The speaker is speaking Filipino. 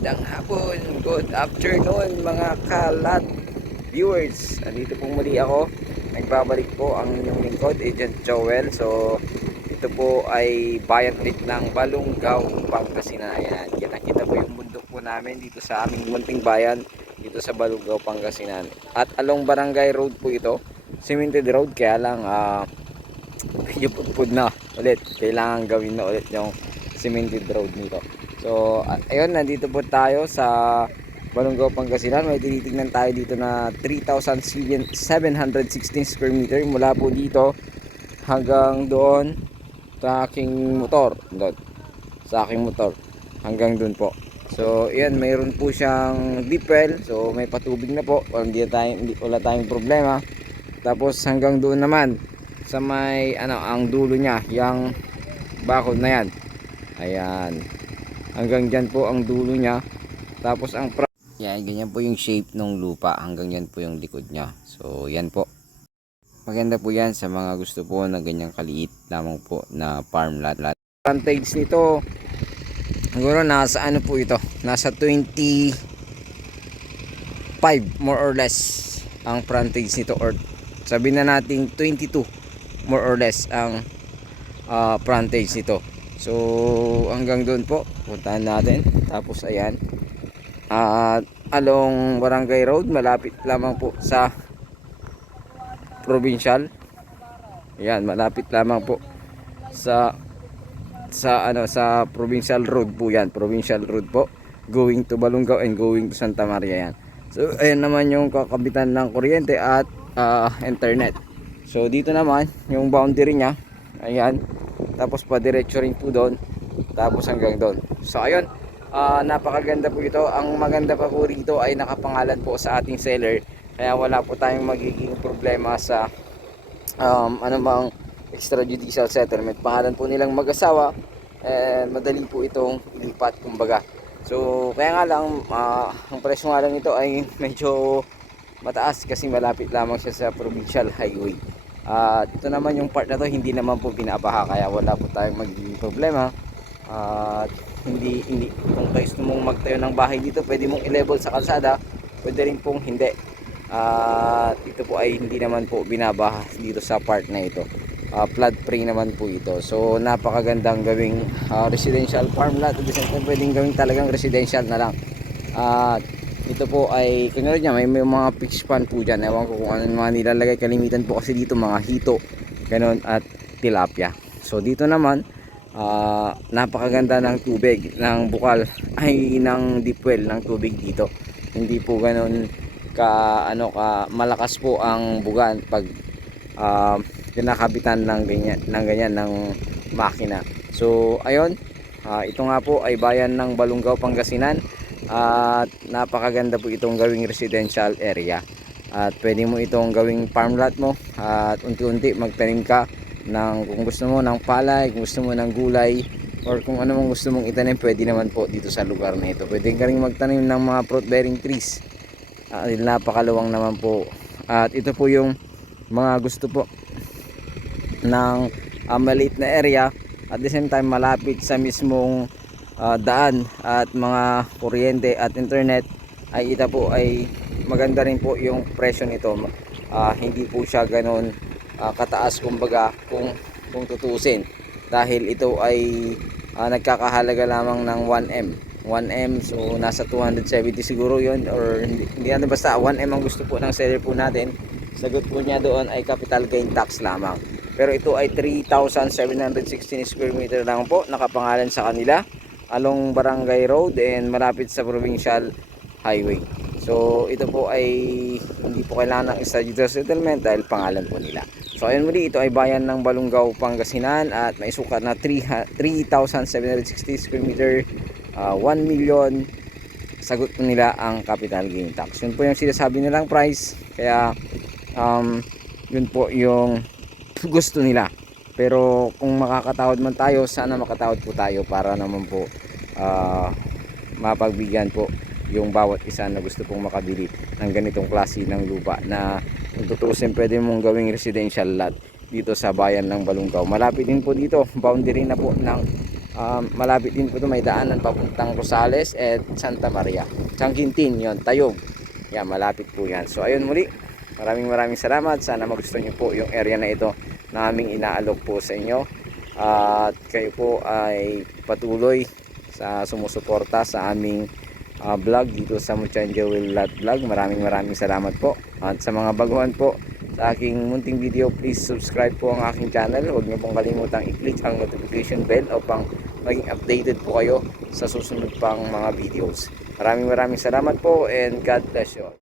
Magandang hapon, good afternoon mga kalat viewers. Andito pong muli ako. Nagbabalik po ang inyong lingkod, Agent Joel. So ito po ay bayan ulit ng Balungaw, Pangasinan. Ayan, nakita po yung bundok po namin dito sa aming munting bayan, dito sa Balungaw, Pangasinan. At along Barangay Road po ito, cemented road, kaya lang medyo pudpud na ulit. Kailangan gawin na ulit yung cemented road nito. So ayun, nandito po tayo sa Balungaw, Pangasinan. May tinitignan tayo dito na 3,716 square meter mula po dito hanggang doon sa aking motor, hanggang doon po. So ayan, mayroon po siyang deep well, so may patubig na po, wala tayong problema. Tapos hanggang doon naman sa may ang dulo niya, yung bakod na yan, ayan, hanggang dyan po ang dulo niya. Tapos yan, ganyan po yung shape ng lupa, hanggang yan po yung likod niya. So yan po, maganda po yan sa mga gusto po na ganyang kaliit lamang po na farm lot. Frontage nito siguro nasa po ito, nasa 25 more or less ang frontage nito, or sabihin na natin 22 more or less ang frontage nito. So hanggang doon po puntahan natin. Tapos ayan, along Barangay Road, malapit lamang po sa provincial. Ayan, malapit lamang po sa sa provincial road po yan, provincial road po, going to Balungaw and going to Santa Maria yan. So ayan naman yung kakabitan ng kuryente at internet. So dito naman yung boundary nya, ayan, tapos padiretso rin po doon, tapos hanggang doon. So ayun, napakaganda po ito. Ang maganda pa po rito ay nakapangalan po sa ating seller, kaya wala po tayong magiging problema sa bang extrajudicial settlement. Pangalan po nilang mag-asawa, and madali po itong ilipat kumbaga. So kaya nga lang, ang presyo nga lang ito ay medyo mataas kasi malapit lamang siya sa provincial highway. Ito naman yung part na to, hindi naman po binabaha, kaya wala po tayong magiging problema. Hindi kung gusto mong magtayo ng bahay dito, pwede mong i-level sa kalsada, pwede rin pong hindi. Ito po ay hindi naman po binabaha dito sa part na ito. Flood free naman po ito. So napakagandang gawing residential farm lot. At the same time, pwedeng gawing talagang residential na lang. Ito po ay kunwari niya, may mga fish pan po dyan. Ewan ko kung ano mga nilalagay. Kalimitan po kasi dito mga hito, ganon, at tilapia. So dito naman, napakaganda ng tubig, ng bukal ay ng deep well ng tubig dito. Hindi po ganon ka malakas po ang bugan pag kinakabitan ng ganyan ng makina. So ayun, ito nga po ay bayan ng Balungaw, Pangasinan, at napakaganda po itong gawing residential area, at pwede mo itong gawing farm lot mo, at unti-unti magtanim ka ng, kung gusto mo ng palay, kung gusto mo ng gulay, or kung ano mong gusto mong itanim, pwede naman po dito sa lugar na ito. Pwede ka rin magtanim ng mga fruit bearing trees, napakaluwang naman po. At ito po yung mga gusto po ng maliit na area, at the same time malapit sa mismong daan at mga kuryente at internet, ay ito po ay maganda rin po yung presyo nito. Hindi po siya ganoon kataas kumbaga kung tutusin, dahil ito ay nagkakahalaga lamang ng 1M. So nasa 270 siguro yon, or hindi natin, basta 1M ang gusto po ng seller po natin. Sagot po niya doon ay capital gain tax lamang. Pero ito ay 3,716 square meter lang po, nakapangalan sa kanila, along Barangay Road and malapit sa provincial highway. So ito po ay hindi po kailangan ng extrajudicial settlement dahil pangalan po nila. So ayun, muli, ito ay bayan ng Balungaw, Pangasinan, at may sukat na 3,760 square meter, 1 million. Sagot po nila ang capital gain tax. Yun po yung sinasabi nilang price, kaya yun po yung gusto nila. Pero kung makakatawad man tayo, sana makatawad po tayo para naman po mapagbigyan po yung bawat isa na gusto pong makabili ng ganitong klase ng lupa, na kung tutusin pwede mong gawing residential lot dito sa bayan ng Balungaw. Malapit din po dito, boundary na po ng malapit din po ito, may daanan papuntang Rosales at Santa Maria. Sangkintin yon, Tayog. Yan, malapit po yan. So ayun muli, maraming salamat. Sana magustuhan nyo po yung area na ito na aming inaalok po sa inyo. At kayo po ay patuloy sa sumusuporta sa aming vlog dito sa Muchan Joel Lot Vlog. Maraming salamat po. At sa mga baguhan po sa aking munting video, please subscribe po ang aking channel. Huwag niyo pong kalimutang i-click ang notification bell upang maging updated po kayo sa susunod pang mga videos. Maraming salamat po and God bless you all.